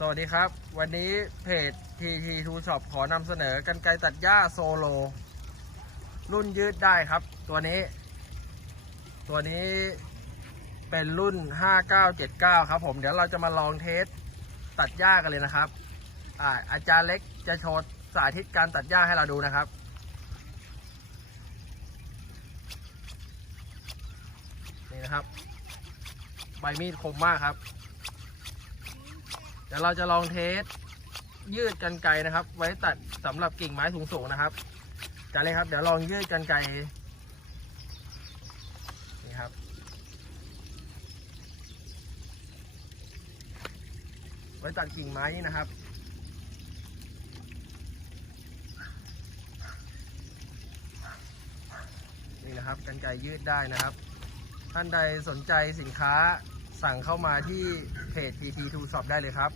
สวัสดีครับ วันนี้เพจ TT2 Shop ขอนำเสนอกันไกรตัดหญ้าโซโล รุ่นยืดได้ครับ ตัวนี้ ตัวนี้เป็นรุ่น 5979 ครับผม เดี๋ยวเราจะมาลองเทสตัดหญ้ากันเลยนะครับอาอาจารย์เล็กจะโชว์สาธิตการตัดหญ้าให้เราดูนะครับนี่นะครับ ใบมีดคมมากครับ ดี๋ยวเราจะลองเทสยืดกันไกนะครับ ไว้ตัดสำหรับกิ่งไม้สูงๆนะครับกันเลยครับ เดี๋ยวลองยืดกันไกนี่ครับ ไว้ตัดกิ่งไม้นี่นะครับนี่นะครับกันไกยืดได้นะครับ ท่านใดสนใจสินค้า สั่งเข้ามาที่เพจ PT2 Shop ได้เลยครับ